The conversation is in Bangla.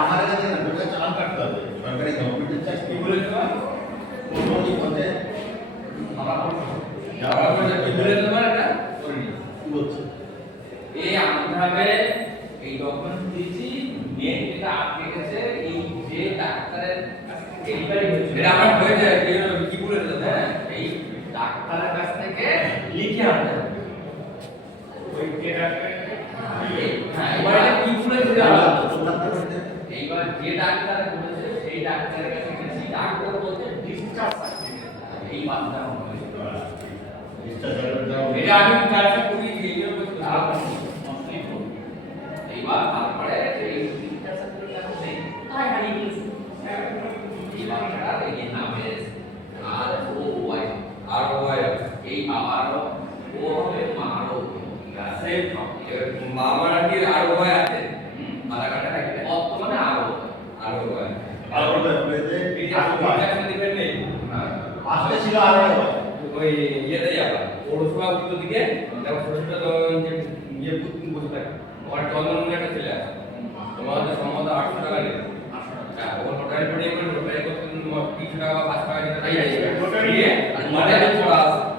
আমার কাছে চালান কাটতে হবে সরকারি গভর্নমেন্টের চাকরি বলে এই ডকুমেন্ট দিয়েছি মেন যেটা আটকে গেছে এই যে ডাক্তারের ডেলিভারি হয়েছে এটা আমার হয়ে যায় কি বলে হ্যাঁ এই ডাক্তারের কাছ থেকে লিখে আনতে হবে ওই যে ডাক্তার হ্যাঁ এবার এটা কি বলেছে এইবার যে ডাক্তার বলেছে সেই ডাক্তারের কাছে গেছি ডাক্তার বলছে ডিসচার্জ সার্টিফিকেট এই মাত্রা হবে ডিসচার্জ সার্টিফিকেট এটা আমি কাজটা করি এইবার বলতে কমপ্লিট করব এইবার তারপরে এই ডিসচার্জ সার্টিফিকেট আছে তাই হারিয়ে গেছে এইবার এটা এই নামে আর ও ওয়াই আর ওয়াই এই বাবারও ও হবে মারও সেম মামার কি আর ওয়াই আছে মারা কাটা রাখতে বর্তমানে আরো হয় আসলে ছিল আরো ওই ইয়েতে যাবা পৌরসভা উত্তর দিকে দেখো ছোটটা যে ইয়ে বসে থাকে ওখানে চন্দন একটা ছেলে আছে তোমাদের সম্ভবত 800 টাকা নেবে 800 টাকা ও টোটাল পড়ে করে টোটাল করতে 300 টাকা বা 500 টাকা নিতে তাই আছে টোটাল নিয়ে আর মাঠে পড়া আছে